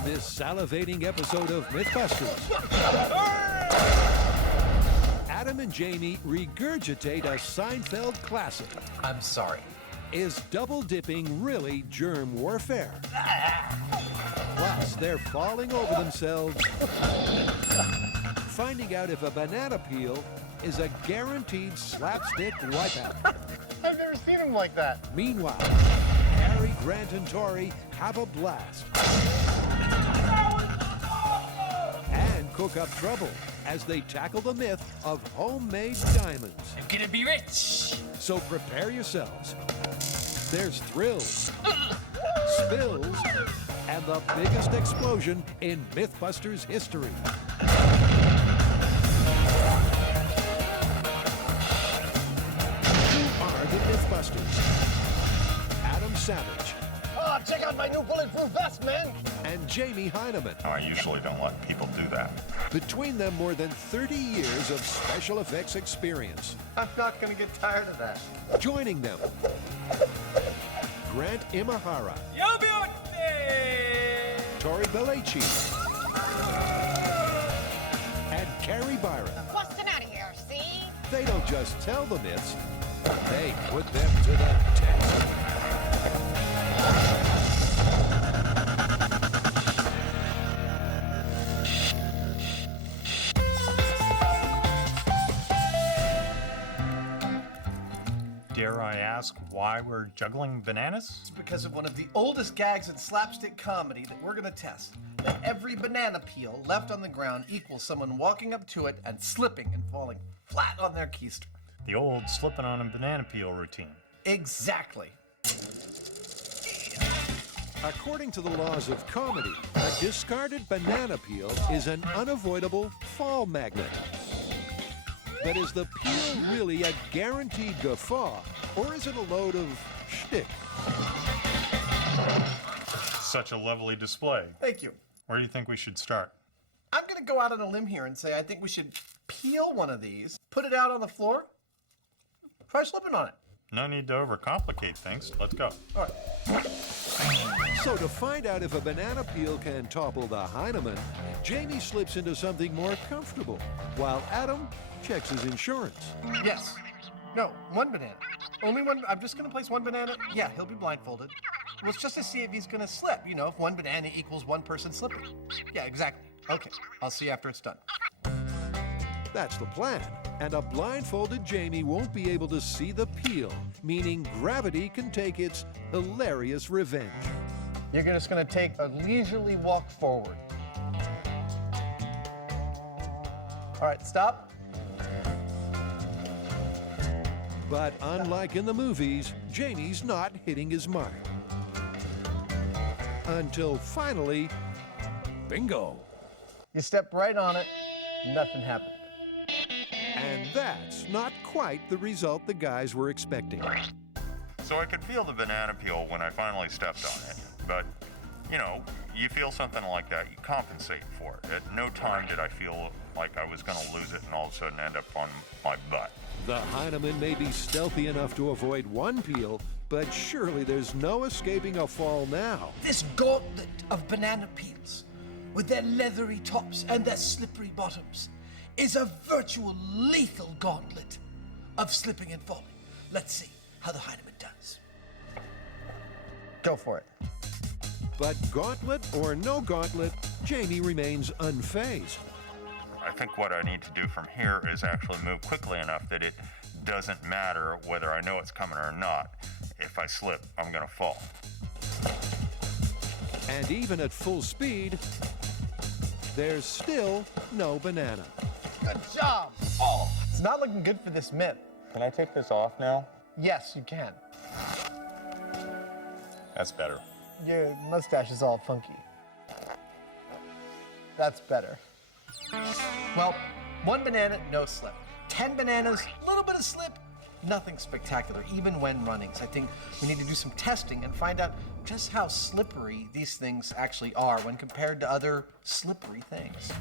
On this salivating episode of MythBusters, Adam and Jamie regurgitate a Seinfeld classic. I'm sorry. Is double dipping really germ warfare? Plus, they're falling over themselves, finding out if a banana peel is a guaranteed slapstick wipeout. I've never seen him like that. Meanwhile, Harry, Grant, and Tori have a blast and cook up trouble as they tackle the myth of homemade diamonds. I'm gonna be rich. So prepare yourselves. There's thrills, spills, and the biggest explosion in MythBusters history. Who are the MythBusters? Adam Savage. Oh, check out my new bulletproof vest, man. And Jamie Heineman. I usually don't let people do that. Between them, more than 30 years of special effects experience. I'm not gonna get tired of that. Joining them, Grant Imahara, Tori Belleci, and Carrie Byron. Busting out of here, see? They don't just tell the myths, they put them to the test. Dare I ask why we're juggling bananas? It's because of one of the oldest gags in slapstick comedy that we're gonna test. That every banana peel left on the ground equals someone walking up to it and slipping and falling flat on their keister. The old slipping on a banana peel routine. Exactly. According to the laws of comedy, a discarded banana peel is an unavoidable fall magnet. But is the peel really a guaranteed guffaw, or is it a load of shtick? Such a lovely display. Thank you. Where do you think we should start? I'm gonna go out on a limb here and say I think we should peel one of these, put it out on the floor, try slipping on it. No need to overcomplicate things. Let's go. All right. So to find out if a banana peel can topple the Heineman, Jamie slips into something more comfortable, while Adam checks his insurance. Yes. No, one banana. Only one. I'm just gonna place one banana. Yeah, he'll be blindfolded. Well, it's just to see if he's gonna slip. You know, if one banana equals one person slipping. Yeah, exactly. Okay, I'll see you after it's done. That's the plan. And a blindfolded Jamie won't be able to see the peel, meaning gravity can take its hilarious revenge. You're just gonna take a leisurely walk forward. All right, stop. But unlike in the movies, Jamie's not hitting his mark. Until finally, bingo! You step right on it, nothing happened. And that's not quite the result the guys were expecting. So I could feel the banana peel when I finally stepped on it. But, you know, you feel something like that, you compensate for it. At no time did I feel like I was going to lose it and all of a sudden end up on my butt. The Heineman may be stealthy enough to avoid one peel, but surely there's no escaping a fall now. This gauntlet of banana peels, with their leathery tops and their slippery bottoms, is a virtual lethal gauntlet of slipping and falling. Let's see how the Heineman does. Go for it. But gauntlet or no gauntlet, Jamie remains unfazed. I think what I need to do from here is actually move quickly enough that it doesn't matter whether I know it's coming or not. If I slip, I'm going to fall. And even at full speed, there's still no banana. Good job. Oh, it's not looking good for this myth. Can I take this off now? Yes, you can. That's better. Your mustache is all funky. That's better. Well, one banana, no slip. 10 bananas, a little bit of slip, nothing spectacular, even when running. So I think we need to do some testing and find out just how slippery these things actually are when compared to other slippery things.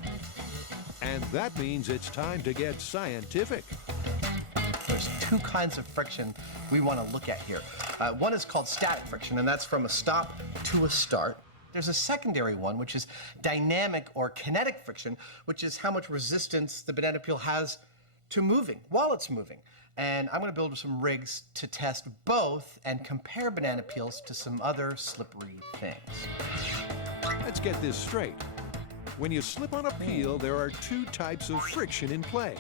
And that means it's time to get scientific. There's two kinds of friction we want to look at here. One is called static friction, and that's from a stop to a start. There's a secondary one, which is dynamic or kinetic friction, which is how much resistance the banana peel has to moving while it's moving. And I'm going to build some rigs to test both and compare banana peels to some other slippery things. Let's get this straight. When you slip on a peel, there are two types of friction in play.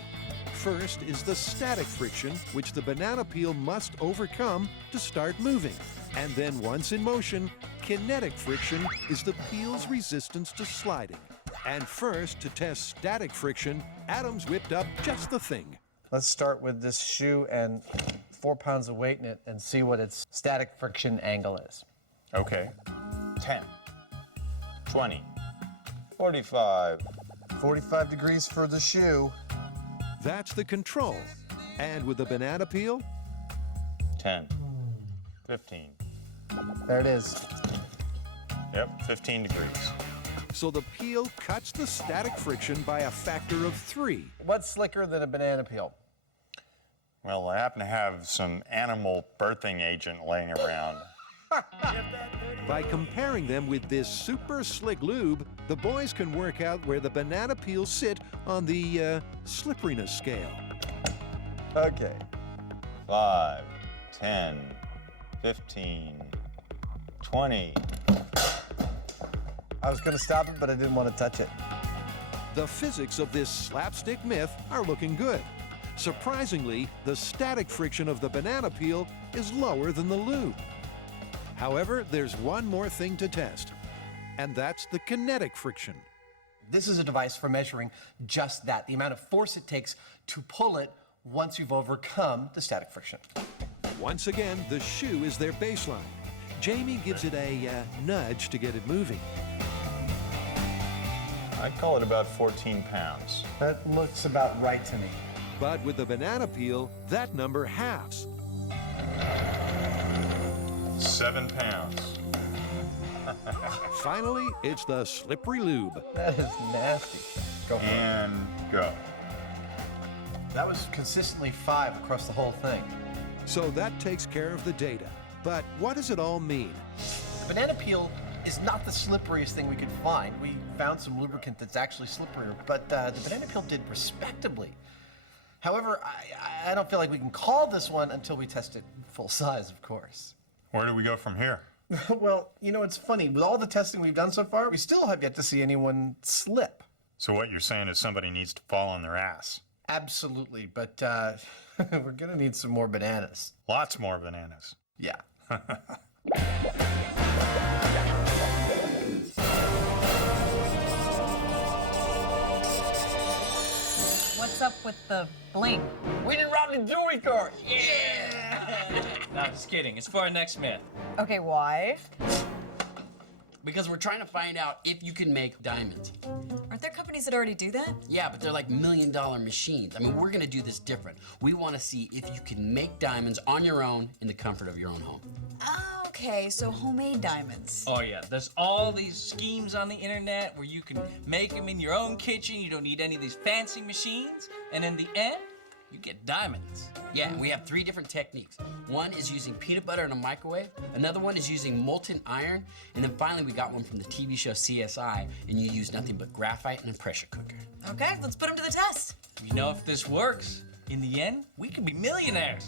First is the static friction, which the banana peel must overcome to start moving. And then once in motion, kinetic friction is the peel's resistance to sliding. And first, to test static friction, Adam's whipped up just the thing. Let's start with this shoe and 4 pounds of weight in it and see what its static friction angle is. Okay. 10, 20, 45. 45 degrees for the shoe. That's the control. And with the banana peel, 10, 15. There it is. Yep, 15 degrees. so the peel cuts the static friction by a factor of 3. What's slicker than a banana peel? Well, I happen to have some animal birthing agent laying around. By comparing them with this super slick lube, the boys can work out where the banana peels sit on the slipperiness scale. Okay. 5, 10, 15, 20. I was going to stop it, but I didn't want to touch it. The physics of this slapstick myth are looking good. Surprisingly, the static friction of the banana peel is lower than the lube. However, there's one more thing to test, and that's the kinetic friction. This is a device for measuring just that, the amount of force it takes to pull it once you've overcome the static friction. Once again, the shoe is their baseline. Jamie gives it a nudge to get it moving. I'd call it about 14 pounds. That looks about right to me. But with the banana peel, that number halves. 7 pounds. Finally, it's the slippery lube. That is nasty. Go for it. And go. That was consistently 5 across the whole thing. So that takes care of the data. But what does it all mean? The banana peel is not the slipperiest thing we could find. We found some lubricant that's actually slipperier, but the banana peel did respectably. However, I don't feel like we can call this one until we test it full size, of course. Where do we go from here? Well, you know, it's funny. With all the testing we've done so far, we still have yet to see anyone slip. So what you're saying is somebody needs to fall on their ass. Absolutely, but we're gonna need some more bananas. Lots more bananas. Yeah. What's up with the bling? We didn't rob the jewelry car! Yeah! No, just kidding. It's for our next myth. Okay, why? Because we're trying to find out if you can make diamonds. Aren't there companies that already do that? Yeah, but they're like $1 million machines. I mean, we're gonna do this different. We wanna see if you can make diamonds on your own in the comfort of your own home. Oh, okay, so homemade diamonds. Oh, yeah. There's all these schemes on the internet where you can make them in your own kitchen. You don't need any of these fancy machines. And in the end, you get diamonds. Yeah, and we have 3 different techniques. One is using peanut butter in a microwave. Another one is using molten iron. And then finally, we got one from the TV show CSI, and you use nothing but graphite and a pressure cooker. Okay, let's put them to the test. You know, if this works, in the end, we could be millionaires.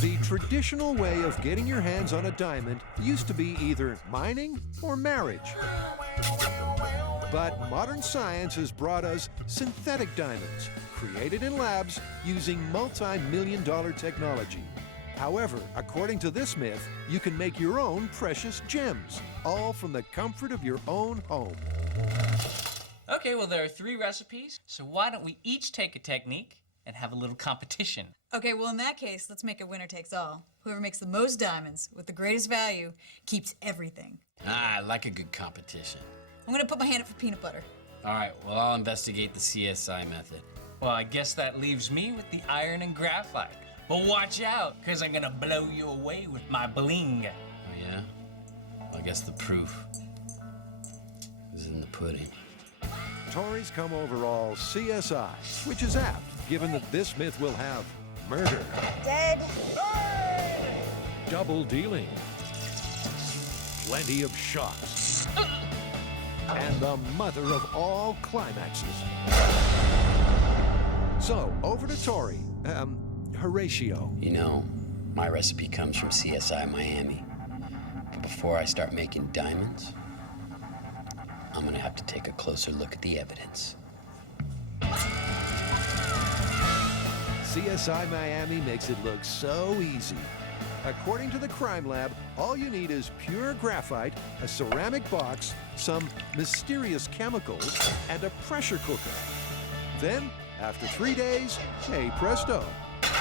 The traditional way of getting your hands on a diamond used to be either mining or marriage. But modern science has brought us synthetic diamonds, created in labs using multi-million-dollar technology. However, according to this myth, you can make your own precious gems, all from the comfort of your own home. Okay, well, there are 3 recipes, so why don't we each take a technique and have a little competition? Okay, well, in that case, let's make it winner takes all. Whoever makes the most diamonds with the greatest value keeps everything. I like a good competition. I'm gonna put my hand up for peanut butter. All right, well, I'll investigate the CSI method. Well, I guess that leaves me with the iron and graphite. But watch out, because I'm gonna blow you away with my bling. Oh, yeah? Well, I guess the proof is in the pudding. Tori's come over all CSI, which is apt, given that this myth will have murder, Dead. double dealing, plenty of shocks, and the mother of all climaxes. So, over to Tori, Horatio. You know, my recipe comes from CSI Miami. But before I start making diamonds, I'm gonna have to take a closer look at the evidence. CSI Miami makes it look so easy. According to the crime lab, all you need is pure graphite, a ceramic box, some mysterious chemicals, and a pressure cooker. Then, after 3 days, hey presto.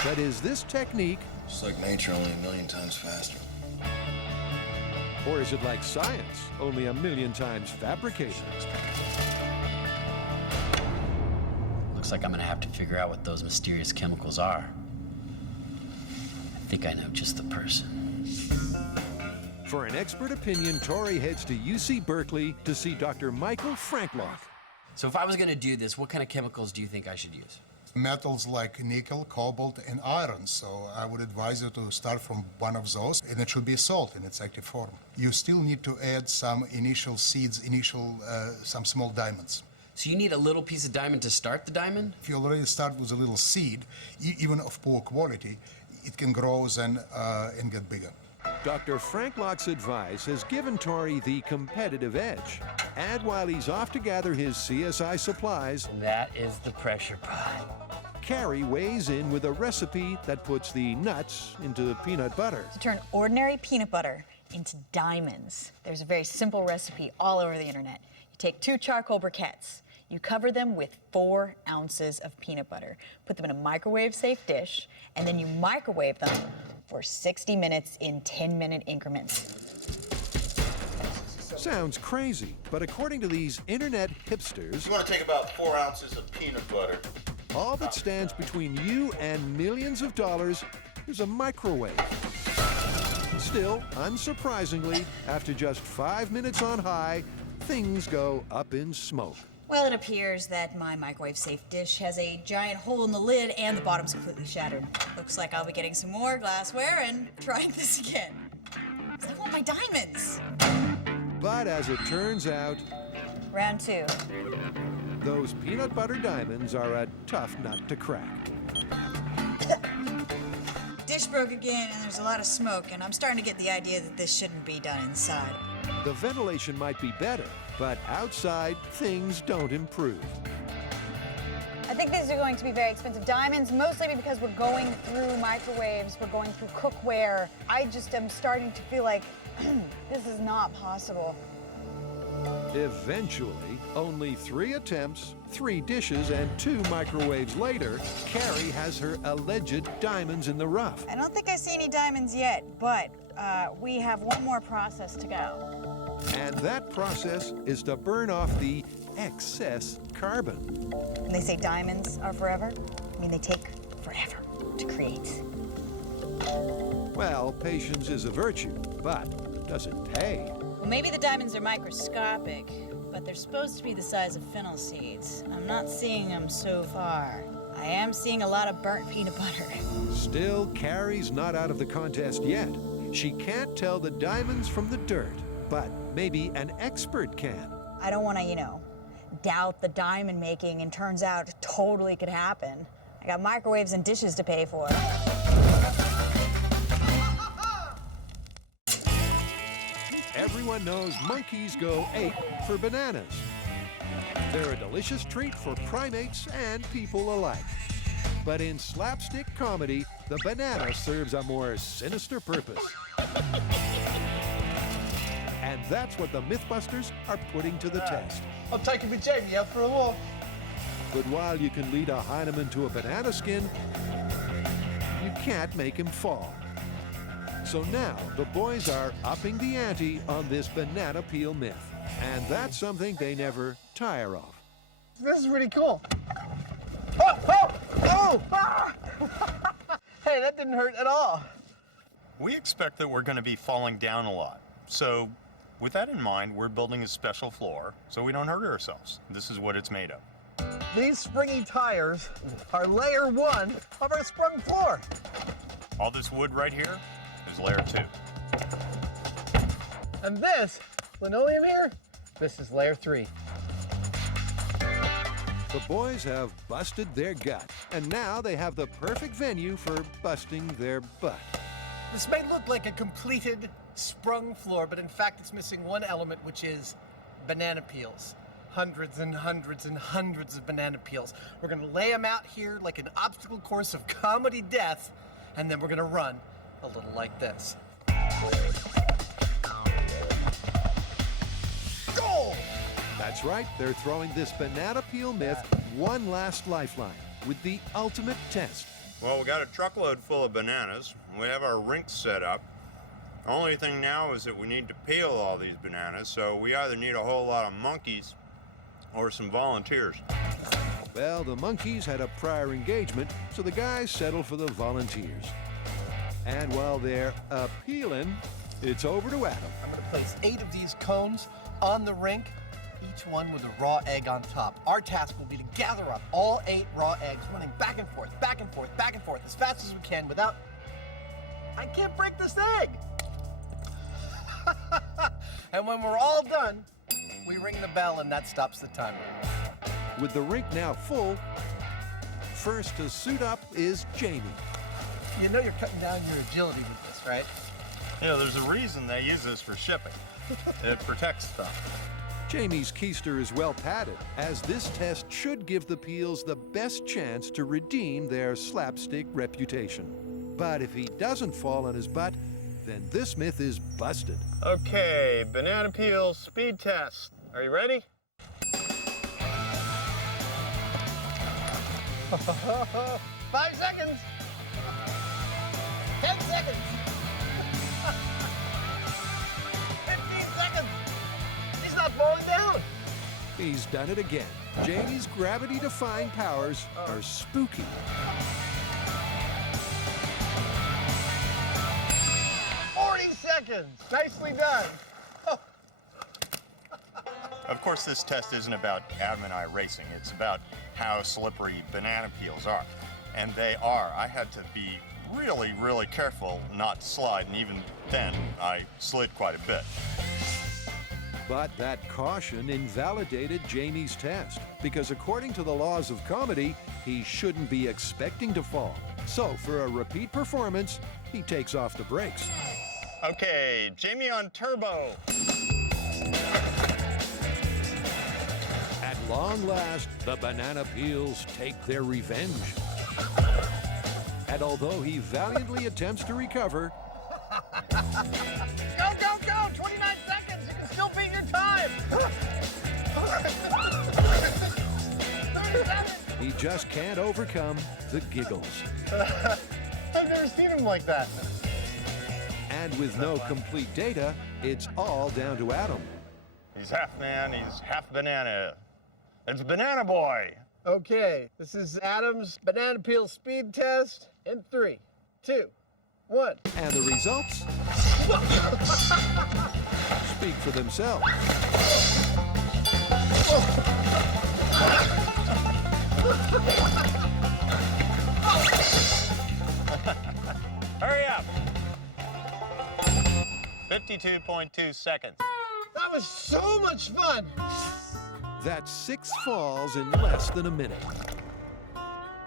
But is this technique, It's like nature, only a million times faster. or is it like science, only a million times fabricated? Looks like I'm gonna have to figure out what those mysterious chemicals are. I think I know just the person. For an expert opinion, Tori heads to UC Berkeley to see Dr. Michael Franklock. So if I was gonna do this, what kind of chemicals do you think I should use? Metals like nickel, cobalt, and iron. So I would advise you to start from one of those, and it should be salt in its active form. You still need to add some initial seeds, some small diamonds. So you need a little piece of diamond to start the diamond? If you already start with a little seed, even of poor quality, it can grow then and get bigger. Dr. Franklock's advice has given Tori the competitive edge. And while he's off to gather his CSI supplies, That is the pressure pot. Carrie weighs in with a recipe that puts the nuts into peanut butter. To turn ordinary peanut butter into diamonds. There's a very simple recipe all over the internet. You take 2 charcoal briquettes. You cover them with 4 ounces of peanut butter. Put them in a microwave-safe dish, and then you microwave them for 60 minutes in 10-minute increments. Sounds crazy, but according to these internet hipsters, You want to take about 4 ounces of peanut butter. all that stands between you and millions of dollars is a microwave. Still, unsurprisingly, after just 5 minutes on high, things go up in smoke. Well, it appears that my microwave-safe dish has a giant hole in the lid and the bottom's completely shattered. Looks like I'll be getting some more glassware and trying this again. 'Cause I want my diamonds. But as it turns out, Round 2. those peanut butter diamonds are a tough nut to crack. Dish broke again, and there's a lot of smoke, and I'm starting to get the idea that this shouldn't be done inside. The ventilation might be better, but outside, things don't improve. I think these are going to be very expensive diamonds, mostly because we're going through microwaves, we're going through cookware. I just am starting to feel like this is not possible. Eventually, only 3 attempts, 3 dishes, and 2 microwaves later, Carrie has her alleged diamonds in the rough. I don't think I see any diamonds yet, but we have one more process to go. And that process is to burn off the excess carbon. When they say diamonds are forever, I mean they take forever to create. Well, patience is a virtue, but does it pay? Well, maybe the diamonds are microscopic, but they're supposed to be the size of fennel seeds. I'm not seeing them so far. I am seeing a lot of burnt peanut butter. Still, Carrie's not out of the contest yet. She can't tell the diamonds from the dirt, but maybe an expert can. I don't want to, doubt the diamond making, and turns out it totally could happen. I got microwaves and dishes to pay for. Everyone knows monkeys go ape for bananas. They're a delicious treat for primates and people alike. But in slapstick comedy, the banana serves a more sinister purpose. And that's what the MythBusters are putting to the test. I'm taking me Jamie out for a walk. But while you can lead a Heineman to a banana skin, you can't make him fall. So now the boys are upping the ante on this banana peel myth. And that's something they never tire of. This is really cool. Oh! Oh! Oh! Ah! Hey, that didn't hurt at all. We expect that we're going to be falling down a lot. So with that in mind, we're building a special floor so we don't hurt ourselves. This is what it's made of. These springy tires are layer 1 of our sprung floor. All this wood right here, is layer 2. And this linoleum here, this is layer 3. The boys have busted their gut, and now they have the perfect venue for busting their butt. This may look like a completed, sprung floor, but in fact it's missing one element, which is banana peels. Hundreds and hundreds and hundreds of banana peels. We're gonna lay them out here like an obstacle course of comedy death, and then we're gonna run a little like this. Goal! That's right, they're throwing this banana peel myth one last lifeline with the ultimate test. Well, we got a truckload full of bananas. We have our rinks set up. The only thing now is that we need to peel all these bananas, so we either need a whole lot of monkeys or some volunteers. Well, the monkeys had a prior engagement, so the guys settled for the volunteers. And while they're peeling, it's over to Adam. I'm gonna place 8 of these cones on the rink, each one with a raw egg on top. Our task will be to gather up all 8 raw eggs, running back and forth, back and forth, back and forth, as fast as we can without... I can't break this egg! And when we're all done, we ring the bell and that stops the timer. With the rink now full, first to suit up is Jamie. You know you're cutting down your agility with this, right? You know, there's a reason they use this for shipping. It protects stuff. Jamie's keister is well padded, as this test should give the peels the best chance to redeem their slapstick reputation. But if he doesn't fall on his butt, then this myth is busted. Okay, banana peel speed test. Are you ready? 5 seconds. 10 seconds. 15 seconds. He's not falling down. He's done it again. Jamie's gravity-defying powers are spooky. Nicely done. Of course, this test isn't about Adam and I racing. It's about how slippery banana peels are. And they are. I had to be really, really careful not to slide, and even then, I slid quite a bit. But that caution invalidated Jamie's test, because according to the laws of comedy, he shouldn't be expecting to fall. So for a repeat performance, he takes off the brakes. Okay, Jamie on turbo. At long last, the banana peels take their revenge. And although he valiantly attempts to recover, Go, go, go! 29 seconds! You can still beat your time! 30 seconds! he just can't overcome the giggles. I've never seen him like that. And with no complete data, it's all down to Adam. He's half man, he's half banana. It's Banana Boy. Okay, this is Adam's banana peel speed test in 3, 2, 1. And the results speak for themselves. Hurry up. 52.2 seconds. That was so much fun! That's 6 falls in less than a minute.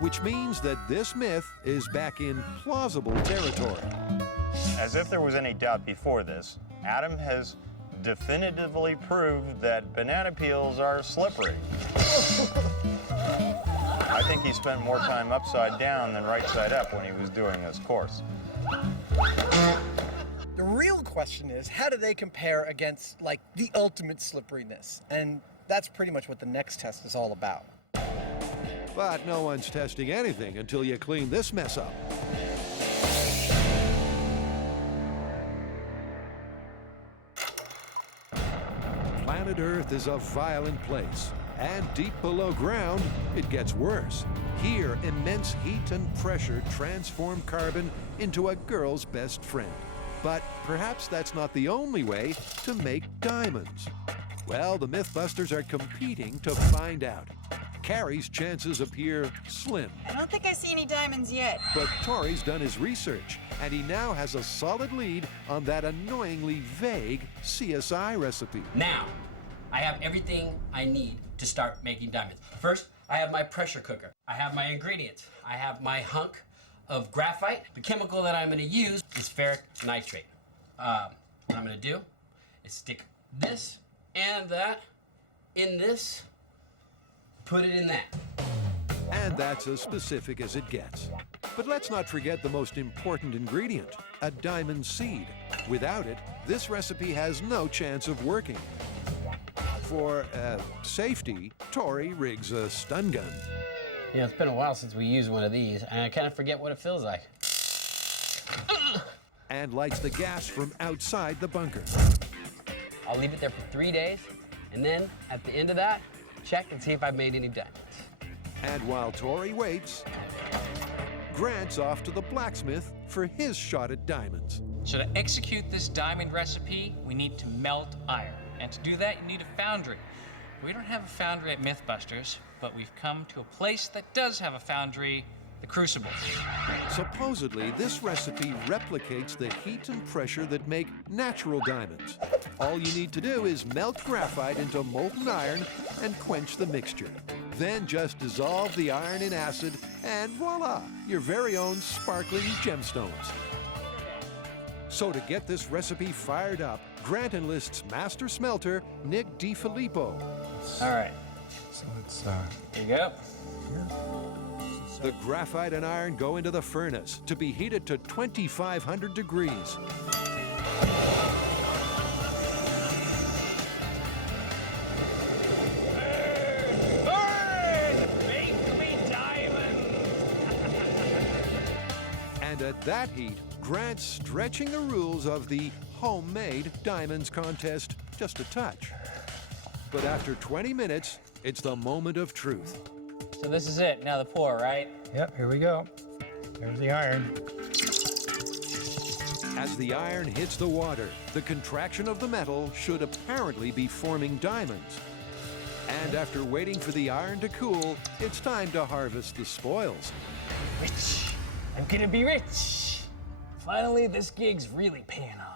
Which means that this myth is back in plausible territory. As if there was any doubt before this, Adam has definitively proved that banana peels are slippery. I think he spent more time upside down than right side up when he was doing this course. The real question is, how do they compare against, like, the ultimate slipperiness? And that's pretty much what the next test is all about. But no one's testing anything until you clean this mess up. Planet Earth is a violent place, and deep below ground, it gets worse. Here, immense heat and pressure transform carbon into a girl's best friend. But perhaps that's not the only way to make diamonds. Well, the MythBusters are competing to find out. Carrie's chances appear slim. I don't think I see any diamonds yet. But Tori's done his research, and he now has a solid lead on that annoyingly vague CSI recipe. Now, I have everything I need to start making diamonds. First, I have my pressure cooker. I have my ingredients. I have my hunk of graphite. The chemical that I'm going to use is ferric nitrate. What I'm going to do is stick this and that in this, put it in that. And that's as specific as it gets. But let's not forget the most important ingredient, a diamond seed. Without it, this recipe has no chance of working. For safety, Tori rigs a stun gun. You know, it's been a while since we used one of these, and I kind of forget what it feels like. And lights the gas from outside the bunker. I'll leave it there for 3 days, and then at the end of that, check and see if I've made any diamonds. And while Tori waits, Grant's off to the blacksmith for his shot at diamonds. So to execute this diamond recipe, we need to melt iron. And to do that, you need a foundry. We don't have a foundry at MythBusters, but we've come to a place that does have a foundry, the Crucible. Supposedly, this recipe replicates the heat and pressure that make natural diamonds. All you need to do is melt graphite into molten iron and quench the mixture. Then just dissolve the iron in acid, and voila, your very own sparkling gemstones. So to get this recipe fired up, Grant enlists master smelter Nick DiFilippo. All right, So it's here you go. The graphite and iron go into the furnace to be heated to 2,500 degrees. Make me diamond! And at that heat, Grant's stretching the rules of the homemade diamonds contest just a touch. But after 20 minutes, it's the moment of truth. So this is it, now the pour, right? Yep, here we go. There's the iron. As the iron hits the water, the contraction of the metal should apparently be forming diamonds. And after waiting for the iron to cool, it's time to harvest the spoils. Rich. I'm gonna be rich. Finally, this gig's really paying off.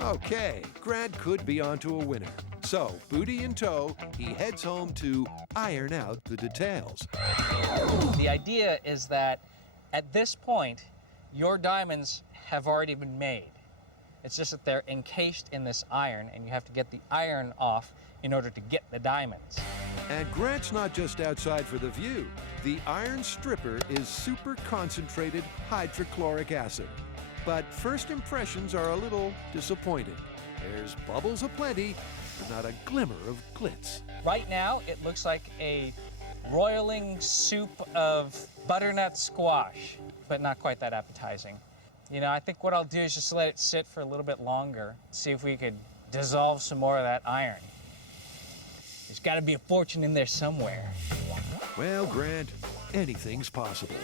Okay, Grant could be onto a winner. So, booty in tow, he heads home to iron out the details. The idea is that at this point, your diamonds have already been made. It's just that they're encased in this iron, and you have to get the iron off in order to get the diamonds. And Grant's not just outside for the view. The iron stripper is super concentrated hydrochloric acid. But first impressions are a little disappointing. There's bubbles aplenty, but not a glimmer of glitz. Right now, it looks like a roiling soup of butternut squash, but not quite that appetizing. You know, I think what I'll do is just let it sit for a little bit longer, see if we could dissolve some more of that iron. There's got to be a fortune in there somewhere. Well, Grant, anything's possible.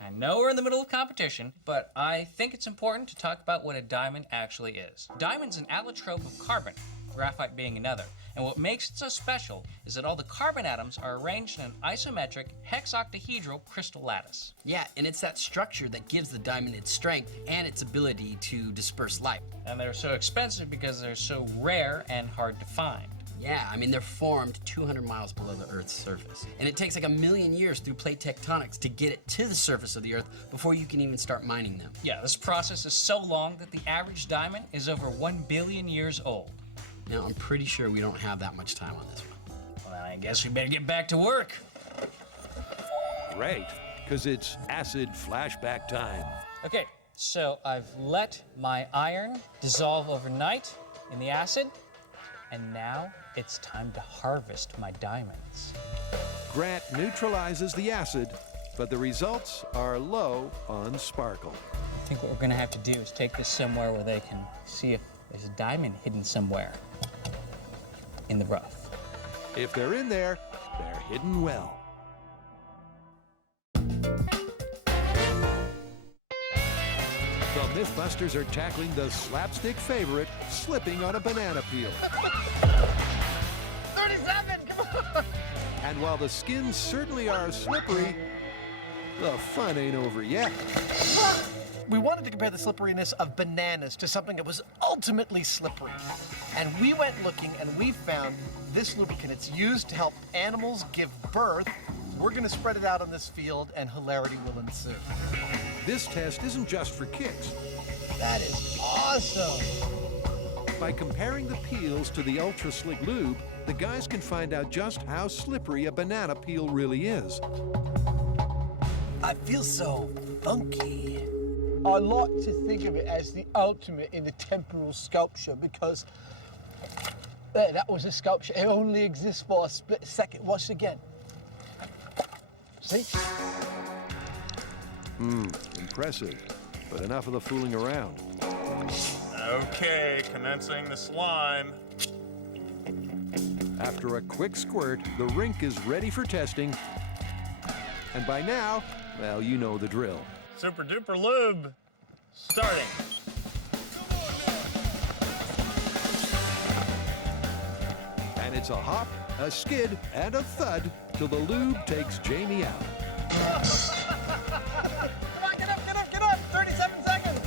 I know we're in the middle of competition, but I think it's important to talk about what a diamond actually is. Diamond's an allotrope of carbon, graphite being another. And what makes it so special is that all the carbon atoms are arranged in an isometric hexoctahedral crystal lattice. Yeah, and it's that structure that gives the diamond its strength and its ability to disperse light. And they're so expensive because they're so rare and hard to find. Yeah, I mean, they're formed 200 miles below the Earth's surface. And it takes like 1,000,000 years through plate tectonics to get it to the surface of the Earth before you can even start mining them. Yeah, this process is so long that the average diamond is over 1 billion years old. Now, I'm pretty sure we don't have that much time on this one. Well, I guess we better get back to work. Great, because it's acid flashback time. Okay, so I've let my iron dissolve overnight in the acid, and now it's time to harvest my diamonds. Grant neutralizes the acid, but the results are low on sparkle. I think what we're gonna have to do is take this somewhere where they can see if there's a diamond hidden somewhere in the rough. If they're in there, they're hidden well. The MythBusters are tackling the slapstick favorite, slipping on a banana peel. 37, come on! And while the skins certainly are slippery, the fun ain't over yet. We wanted to compare the slipperiness of bananas to something that was ultimately slippery. And we went looking and we found this lubricant. It's used to help animals give birth. We're gonna spread it out on this field and hilarity will ensue. This test isn't just for kids. That is awesome. By comparing the peels to the Ultra Slick Lube, the guys can find out just how slippery a banana peel really is. I feel so funky. I like to think of it as the ultimate in the temporal sculpture because that was a sculpture. It only exists for a split second. Watch it again. See? Impressive, but enough of the fooling around. Okay, commencing the slime. After a quick squirt, the rink is ready for testing. And by now, well, you know the drill. Super duper lube, starting. And it's a hop, a skid, and a thud till the lube takes Jamie out. Come on, get up! 37 seconds!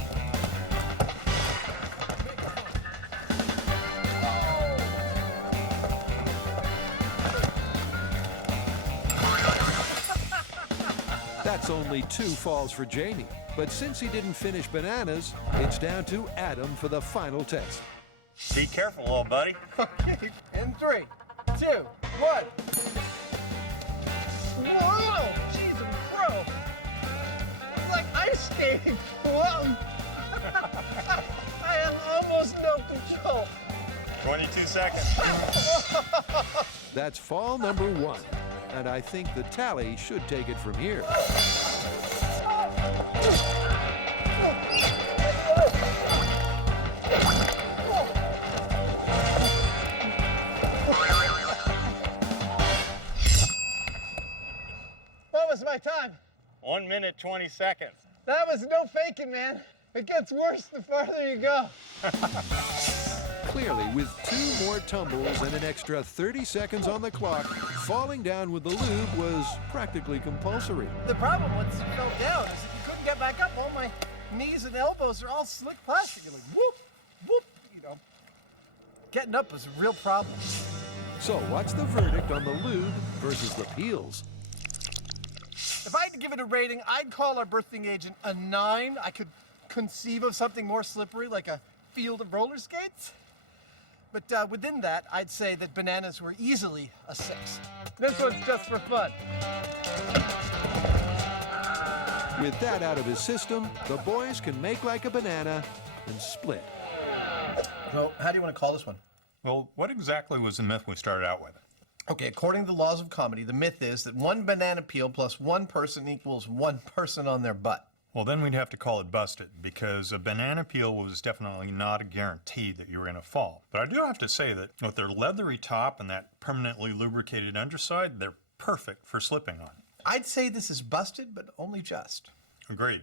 That's only 2 falls for Jamie. But since he didn't finish bananas, it's down to Adam for the final test. Be careful, little buddy. Okay, in 3, 2, 1. Whoa! Jesus, bro! It's like ice skating. Whoa! I have almost no control. 22 seconds. That's fall number 1. And I think the tally should take it from here. What was my time? 1 minute, 20 seconds. That was no faking, man. It gets worse the farther you go. Clearly, with 2 more tumbles and an extra 30 seconds on the clock, falling down with the lube was practically compulsory. The problem once you fell down is that you couldn't get back up. All my knees and elbows are all slick plastic. You're like, whoop, whoop, you know. Getting up was a real problem. So what's the verdict on the lube versus the peels? If I had to give it a rating, I'd call our birthing agent a 9. I could conceive of something more slippery, like a field of roller skates. But within that, I'd say that bananas were easily a 6. This one's just for fun. With that out of his system, the boys can make like a banana and split. So, how do you want to call this one? Well, what exactly was the myth we started out with? Okay, according to the laws of comedy, the myth is that 1 banana peel plus 1 person equals 1 person on their butt. Well, then we'd have to call it busted, because a banana peel was definitely not a guarantee that you were going to fall. But I do have to say that with their leathery top and that permanently lubricated underside, they're perfect for slipping on. I'd say this is busted, but only just. Agreed.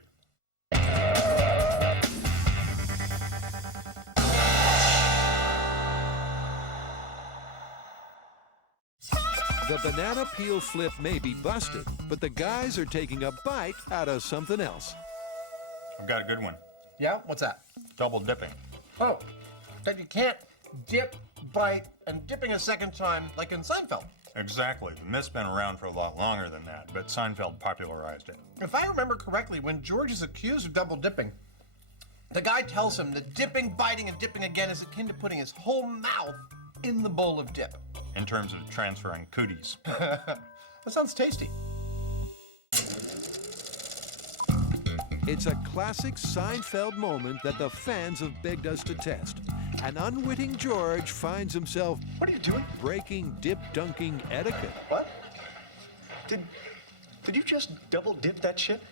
The banana peel flip may be busted, but the guys are taking a bite out of something else. I've got a good one. Yeah? What's that? Double dipping. Oh, that you can't dip, bite, and dipping a second time like in Seinfeld. Exactly. The myth's been around for a lot longer than that, but Seinfeld popularized it. If I remember correctly, when George is accused of double dipping, the guy tells him that dipping, biting, and dipping again is akin to putting his whole mouth in the bowl of dip. In terms of transferring cooties. That sounds tasty. It's a classic Seinfeld moment that the fans have begged us to test. An unwitting George finds himself What are you doing? breaking dip-dunking etiquette. What? Did you just double dip that chip?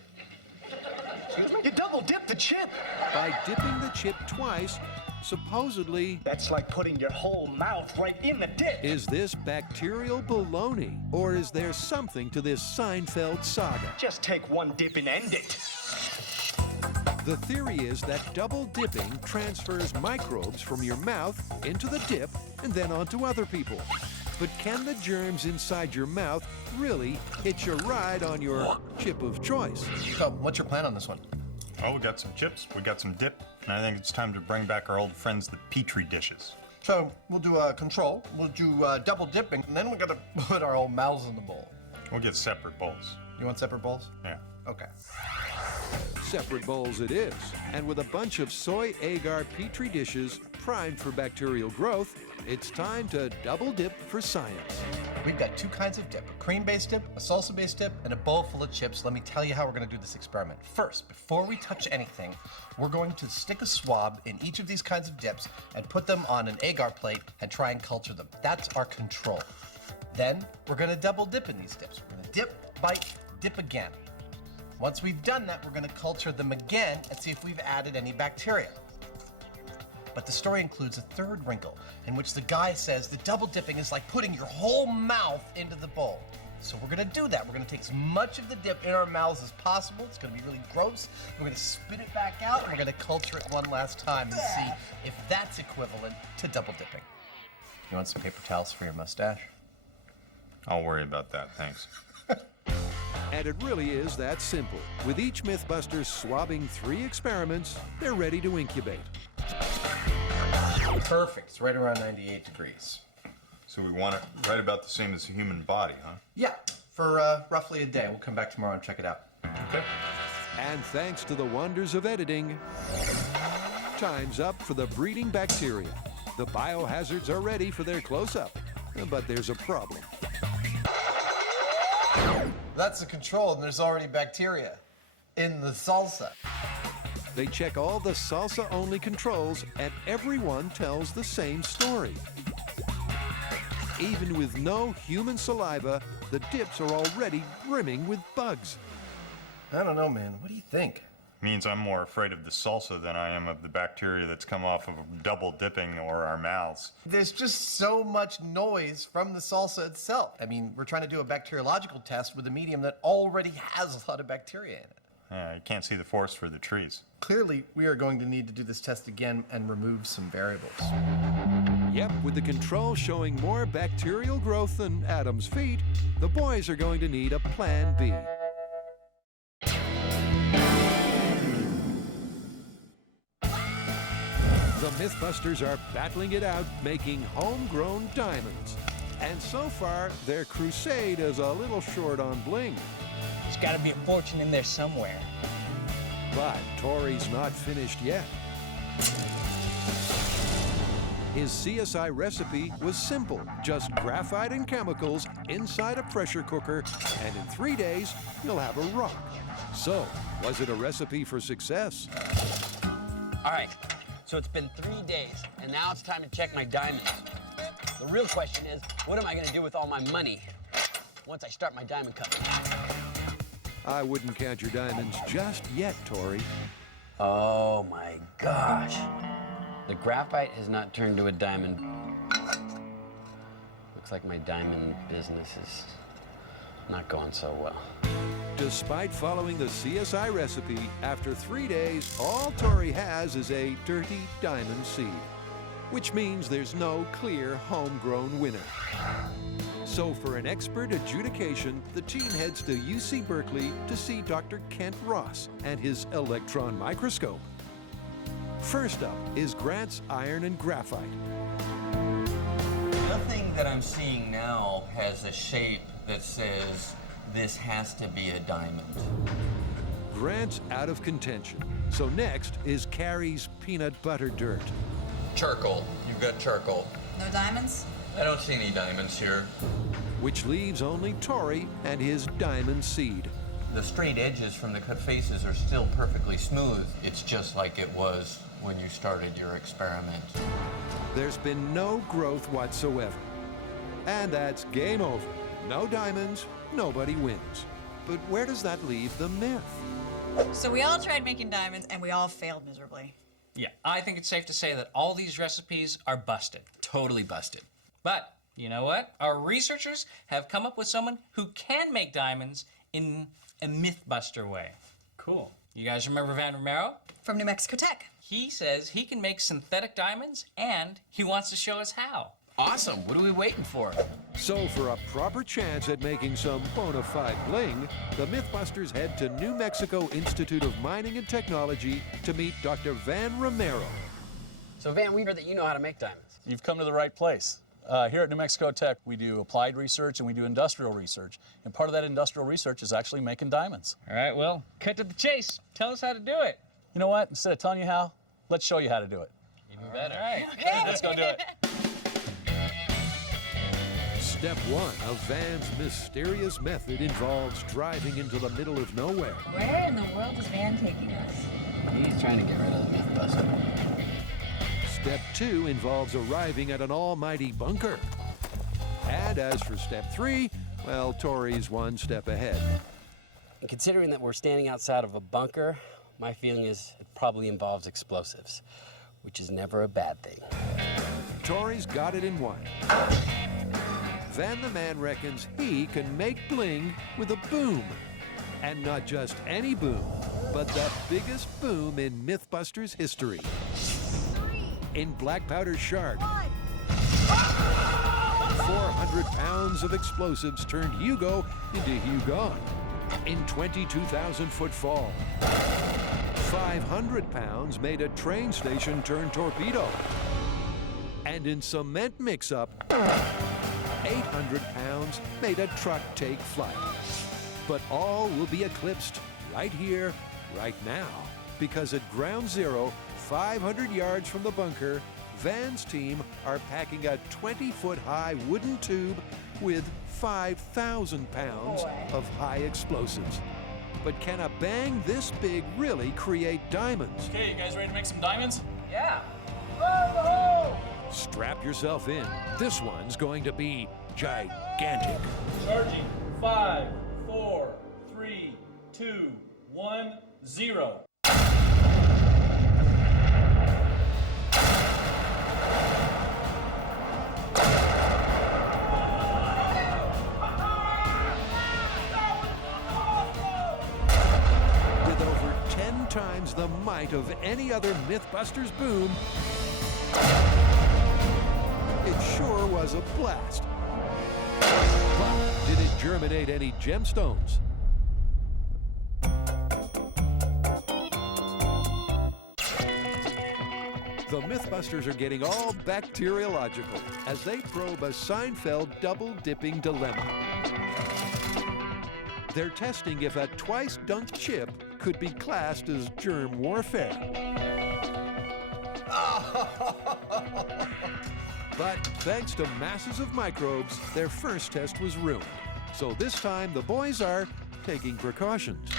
Excuse me? You double dipped the chip! By dipping the chip twice, supposedly, That's like putting your whole mouth right in the dip. is this bacterial baloney, or is there something to this Seinfeld saga? Just take one dip and end it. The theory is that double dipping transfers microbes from your mouth into the dip and then onto other people. But can the germs inside your mouth really hitch a ride on your chip of choice? So, what's your plan on this one? Oh, we got some chips, we got some dip, and I think it's time to bring back our old friends, the Petri dishes. So, we'll do control, we'll do double dipping, and then we're gonna put our old mouths in the bowl. We'll get separate bowls. You want separate bowls? Yeah. Okay. Separate bowls it is, and with a bunch of soy agar Petri dishes primed for bacterial growth, it's time to double dip for science. We've got two kinds of dip, a cream-based dip, a salsa-based dip, and a bowl full of chips. Let me tell you how we're gonna do this experiment. First, before we touch anything, we're going to stick a swab in each of these kinds of dips and put them on an agar plate and try and culture them. That's our control. Then, we're gonna double dip in these dips. We're gonna dip, bite, dip again. Once we've done that, we're gonna culture them again and see if we've added any bacteria. But the story includes a third wrinkle, in which the guy says that double dipping is like putting your whole mouth into the bowl. So we're gonna do that. We're gonna take as much of the dip in our mouths as possible. It's gonna be really gross. We're gonna spit it back out, and we're gonna culture it one last time and see if that's equivalent to double dipping. You want some paper towels for your mustache? I'll worry about that, thanks. And it really is that simple. With each MythBusters swabbing 3 experiments, they're ready to incubate. Perfect. It's right around 98 degrees. So we want it right about the same as the human body, huh? Yeah, for roughly a day. We'll come back tomorrow and check it out. Okay. And thanks to the wonders of editing, time's up for the breeding bacteria. The biohazards are ready for their close-up, but there's a problem. That's the control, and there's already bacteria in the salsa. They check all the salsa-only controls, and everyone tells the same story. Even with no human saliva, the dips are already brimming with bugs. I don't know, man. What do you think? Means I'm more afraid of the salsa than I am of the bacteria that's come off of double dipping or our mouths. There's just so much noise from the salsa itself. I mean, we're trying to do a bacteriological test with a medium that already has a lot of bacteria in it. You can't see the forest for the trees. Clearly, we are going to need to do this test again and remove some variables. Yep, with the control showing more bacterial growth than Adam's feet, the boys are going to need a plan B. The MythBusters are battling it out, making homegrown diamonds. And so far, their crusade is a little short on bling. There's got to be a fortune in there somewhere. But Tori's not finished yet. His CSI recipe was simple, just graphite and chemicals inside a pressure cooker, and in 3 days, you'll have a rock. So, was it a recipe for success? All right, so it's been 3 days, and now it's time to check my diamonds. The real question is, what am I gonna do with all my money once I start my diamond company? I wouldn't count your diamonds just yet, Tori. Oh my gosh. The graphite has not turned to a diamond. Looks like my diamond business is not going so well. Despite following the CSI recipe, after 3 days, all Tori has is a dirty diamond seed, which means there's no clear homegrown winner. So for an expert adjudication, the team heads to UC Berkeley to see Dr. Kent Ross and his electron microscope. First up is Grant's iron and graphite. Nothing that I'm seeing now has a shape that says this has to be a diamond. Grant's out of contention. So next is Carrie's peanut butter dirt. Charcoal. You've got charcoal. No diamonds? I don't see any diamonds here. Which leaves only Tori and his diamond seed. The straight edges from the cut faces are still perfectly smooth. It's just like it was when you started your experiment. There's been no growth whatsoever. And that's game over. No diamonds, nobody wins. But where does that leave the myth? So we all tried making diamonds, and we all failed miserably. Yeah, I think it's safe to say that all these recipes are busted. Totally busted. But you know what? Our researchers have come up with someone who can make diamonds in a MythBuster way. Cool. You guys remember Van Romero? From New Mexico Tech. He says he can make synthetic diamonds, and he wants to show us how. Awesome. What are we waiting for? So for a proper chance at making some bona fide bling, the MythBusters head to New Mexico Institute of Mining and Technology to meet Dr. Van Romero. So, Van, we heard that you know how to make diamonds. You've come to the right place. Here at New Mexico Tech, we do applied research and we do industrial research. And part of that industrial research is actually making diamonds. All right, well, cut to the chase. Tell us how to do it. You know what? Instead of telling you how, let's show you how to do it. Even better. All right. Okay. Let's go do it. Step 1 of Van's mysterious method involves driving into the middle of nowhere. Where in the world is Van taking us? He's trying to get rid of the MythBuster. Step 2 involves arriving at an almighty bunker. And as for step 3, well, Tori's one step ahead. And considering that we're standing outside of a bunker, my feeling is it probably involves explosives, which is never a bad thing. Tori's got it in one. Van the Man reckons he can make bling with a boom. And not just any boom, but the biggest boom in MythBusters history. In black powder shard, 400 pounds of explosives turned Hugo into Hugon. In 22,000-foot fall, 500 pounds made a train station turn torpedo. And in cement mix-up, 800 pounds made a truck take flight. But all will be eclipsed right here, right now, because at ground zero, 500 yards from the bunker, Van's team are packing a 20-foot-high wooden tube with 5,000 pounds of high explosives. But can a bang this big really create diamonds? Okay, you guys ready to make some diamonds? Yeah. Strap yourself in. This one's going to be gigantic. Charging. 5, 4, 3, 2, 1, 0. With over 10 times the might of any other MythBusters boom, it sure was a blast. But did it germinate any gemstones? The MythBusters are getting all bacteriological as they probe a Seinfeld double-dipping dilemma. They're testing if a twice-dunked chip could be classed as germ warfare. But thanks to masses of microbes, their first test was ruined. So this time, the boys are taking precautions.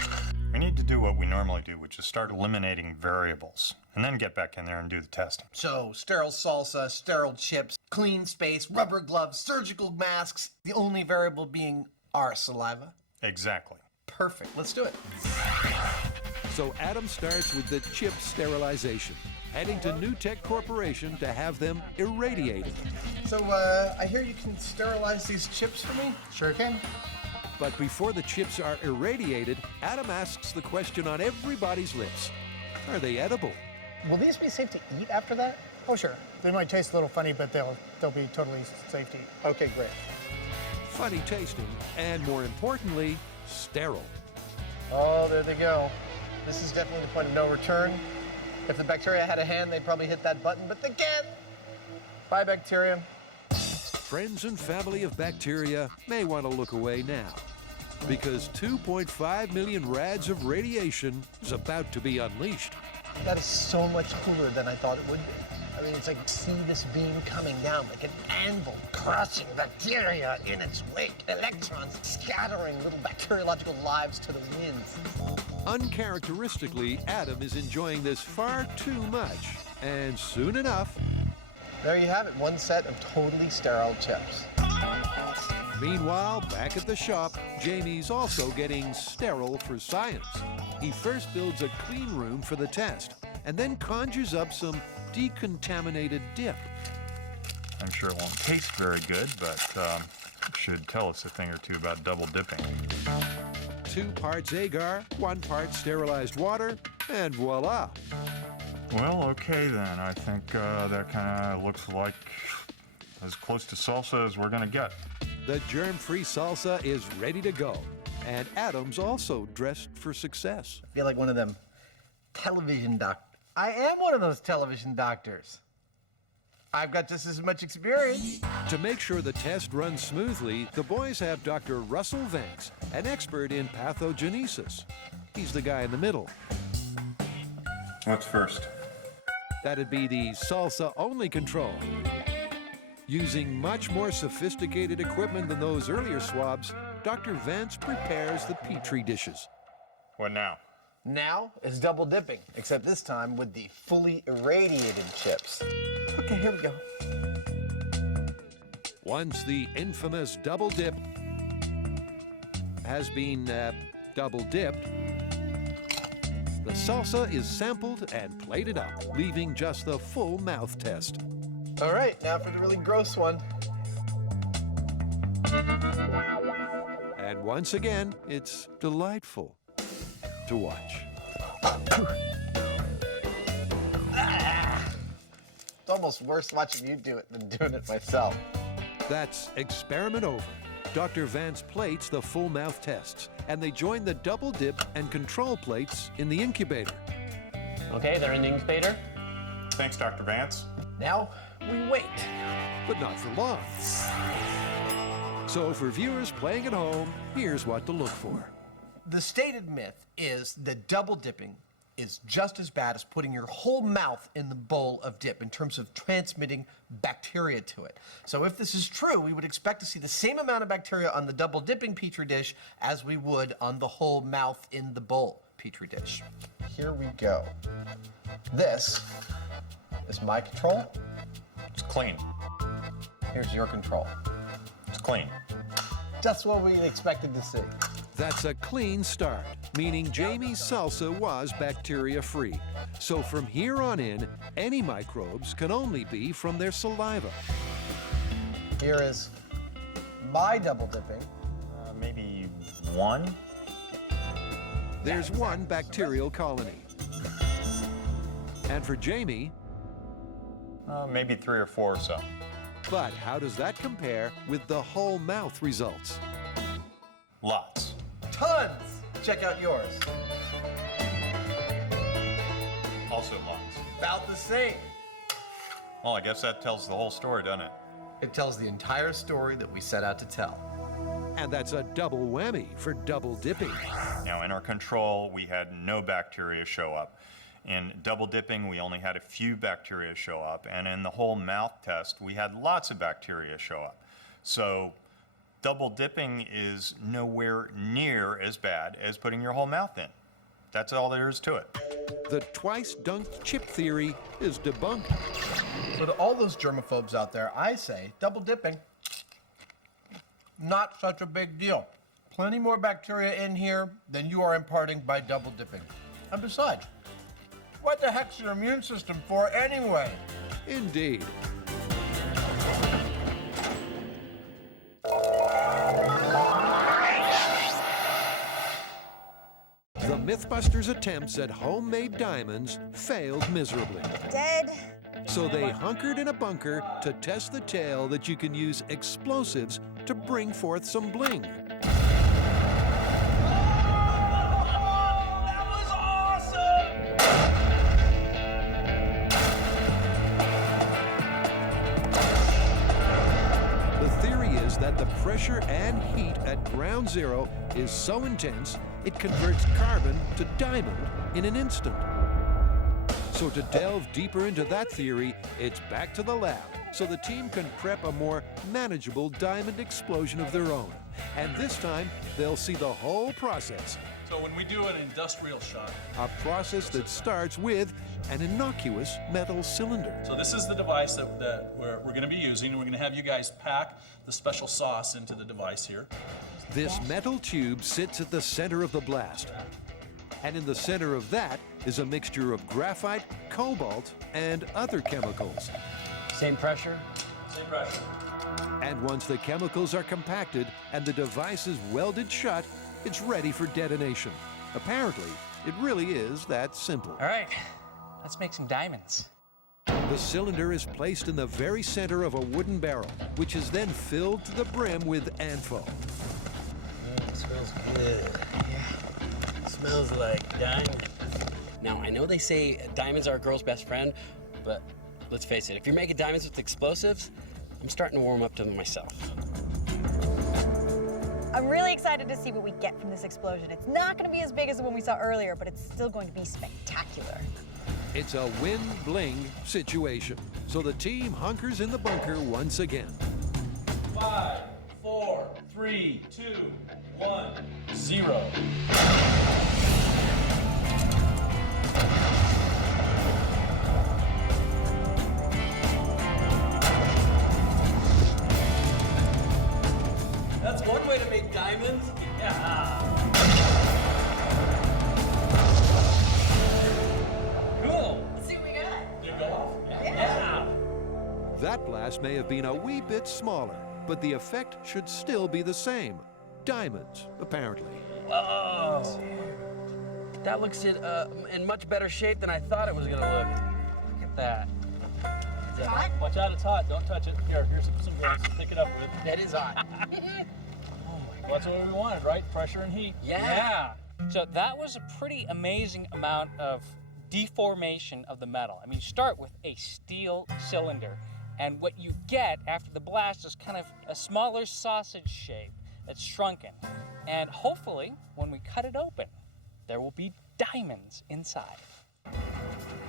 We need to do what we normally do, which is start eliminating variables, and then get back in there and do the testing. So, sterile salsa, sterile chips, clean space, rubber gloves, surgical masks, the only variable being our saliva. Exactly. Perfect. Let's do it. So Adam starts with the chip sterilization, heading to New Tech Corporation to have them irradiated. So, I hear you can sterilize these chips for me? Sure can. But before the chips are irradiated, Adam asks the question on everybody's lips. Are they edible? Will these be safe to eat after that? Oh, sure. They might taste a little funny, but they'll be totally safe to eat. Okay, great. Funny tasting, and more importantly, sterile. Oh, there they go. This is definitely the point of no return. If the bacteria had a hand, they'd probably hit that button, but they can't. Bye, bacteria. Friends and family of bacteria may want to look away now, because 2.5 million rads of radiation is about to be unleashed. That is so much cooler than I thought it would be. I mean, it's like, see this beam coming down like an anvil, crushing bacteria in its wake. Electrons scattering little bacteriological lives to the winds. Uncharacteristically, Adam is enjoying this far too much, and soon enough... There you have it, one set of totally sterile chips. Meanwhile, back at the shop, Jamie's also getting sterile for science. He first builds a clean room for the test, and then conjures up some decontaminated dip. I'm sure it won't taste very good, but it should tell us a thing or two about double dipping. 2 parts agar, 1 part sterilized water, and voila. Well, okay then. I think that kind of looks like as close to salsa as we're gonna get. The germ-free salsa is ready to go. And Adam's also dressed for success. I feel like one of them television I am one of those television doctors. I've got just as much experience. To make sure the test runs smoothly, the boys have Dr. Russell Vance, an expert in pathogenesis. He's the guy in the middle. What's first? That'd be the salsa-only control. Using much more sophisticated equipment than those earlier swabs, Dr. Vance prepares the Petri dishes. What now? Now is double dipping, except this time with the fully irradiated chips. Okay, here we go. Once the infamous double dip has been double dipped, the salsa is sampled and plated up, leaving just the full mouth test. All right, now for the really gross one. And once again, it's delightful to watch. It's almost worse watching you do it than doing it myself. That's experiment over. Dr. Vance plates the full mouth tests, and they join the double dip and control plates in the incubator. Okay, they're in the incubator. Thanks, Dr. Vance. Now we wait. But not for long. So for viewers playing at home, here's what to look for. The stated myth is that double dipping is just as bad as putting your whole mouth in the bowl of dip in terms of transmitting bacteria to it. So if this is true, we would expect to see the same amount of bacteria on the double dipping Petri dish as we would on the whole mouth in the bowl Petri dish. Here we go. This is my control. It's clean. Here's your control. It's clean. Just what we expected to see. That's a clean start, meaning Jamie's salsa was bacteria-free. So from here on in, any microbes can only be from their saliva. Here is my double dipping. Maybe 1? There's 1 bacterial colony. And for Jamie, Maybe 3 or 4 or so. but how does that compare with the whole mouth results? Lots. Tons! Check out yours. Also lots. About the same. Well, I guess that tells the whole story, doesn't it? It tells the entire story that we set out to tell. And that's a double whammy for double dipping. Now, in our control, we had no bacteria show up. In double dipping, we only had a few bacteria show up. And in the whole mouth test, we had lots of bacteria show up. So double dipping is nowhere near as bad as putting your whole mouth in. That's all there is to it. The twice-dunked chip theory is debunked. So to all those germaphobes out there, I say double dipping, not such a big deal. Plenty more bacteria in here than you are imparting by double dipping. And besides, what the heck's your immune system for anyway? Indeed. The MythBusters' attempts at homemade diamonds failed miserably. Dead. So they hunkered in a bunker to test the tale that you can use explosives to bring forth some bling. That the pressure and heat at ground zero is so intense, it converts carbon to diamond in an instant. So to delve deeper into that theory, it's back to the lab so the team can prep a more manageable diamond explosion of their own. And this time, they'll see the whole process. So when we do an industrial shot, A process that starts with an innocuous metal cylinder. so this is the device that we're going to be using, and we're going to have you guys pack the special sauce into the device here. This metal tube sits at the center of the blast. And in the center of that is a mixture of graphite, cobalt, and other chemicals. Same pressure. Same pressure. And once the chemicals are compacted and the device is welded shut, It's ready for detonation. Apparently, it really is that simple. All right, let's make some diamonds. The cylinder is placed in the very center of a wooden barrel, which is then filled to the brim with ANFO. It smells good. Yeah. It smells like diamonds. Now, I know they say diamonds are a girl's best friend, but let's face it, if you're making diamonds with explosives, I'm starting to warm up to them myself. I'm really excited to see what we get from this explosion. It's not going to be as big as the one we saw earlier, but it's still going to be spectacular. It's a win-bling situation, so the team hunkers in the bunker once again. 5, 4, 3, 2, 1, 0. That's one way to make diamonds. Yeah. Cool. Let's see what we got. Did it go off? Yeah. That blast may have been a wee bit smaller, but the effect should still be the same. Diamonds, apparently. Oh. That looks in much better shape than I thought it was going to look. Look at that. Hot? Watch out, it's hot. Don't touch it. Here's some gloves to pick it up with. That is hot. Well, that's what we wanted, right? Pressure and heat. Yeah. So that was a pretty amazing amount of deformation of the metal. I mean, you start with a steel cylinder, and what you get after the blast is kind of a smaller sausage shape that's shrunken. And hopefully, when we cut it open, there will be diamonds inside.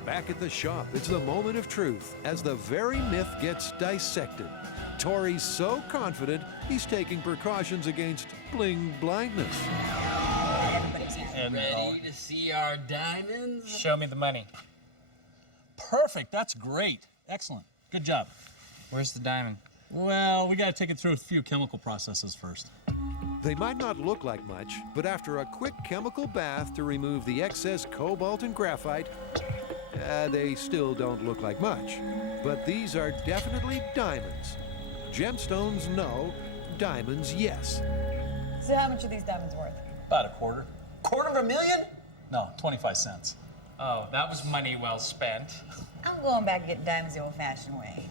Back at the shop, it's the moment of truth as the very myth gets dissected. Tori's so confident, he's taking precautions against bling blindness. And Ready to see our diamonds? Show me the money. perfect. That's great. Excellent. Good job. Where's the diamond? Well, we got to take it through a few chemical processes first. They might not look like much, but after a quick chemical bath to remove the excess cobalt and graphite, they still don't look like much. But these are definitely diamonds. Gemstones, no. Diamonds, yes. So how much are these diamonds worth? About a quarter. $250,000? No, 25 cents. Oh, that was money well spent. I'm going back and getting diamonds the old-fashioned way.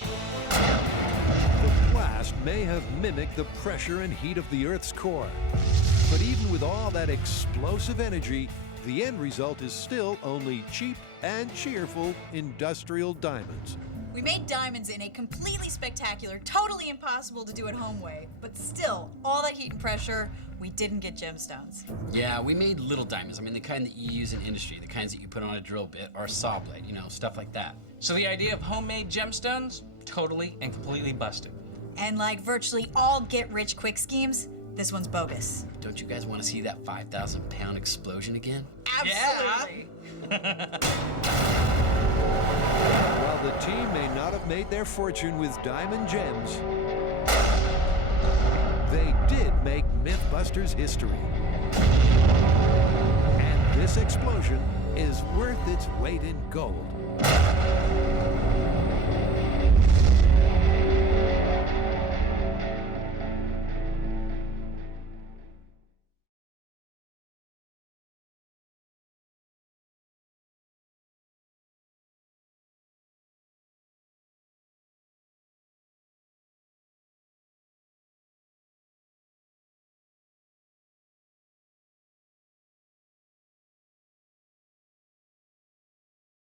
The blast may have mimicked the pressure and heat of the Earth's core. But even with all that explosive energy, the end result is still only cheap and cheerful industrial diamonds. We made diamonds in a completely spectacular, totally impossible to do at home way, but still, all that heat and pressure, we didn't get gemstones. Yeah, we made little diamonds. I mean, the kind that you use in industry, the kinds that you put on a drill bit or a saw blade, you know, stuff like that. So the idea of homemade gemstones, totally and completely busted. And like virtually all get-rich-quick schemes, this one's bogus. Don't you guys want to see that 5,000-pound explosion again? Absolutely. While the team may not have made their fortune with diamond gems, they did make MythBusters history. And this explosion is worth its weight in gold.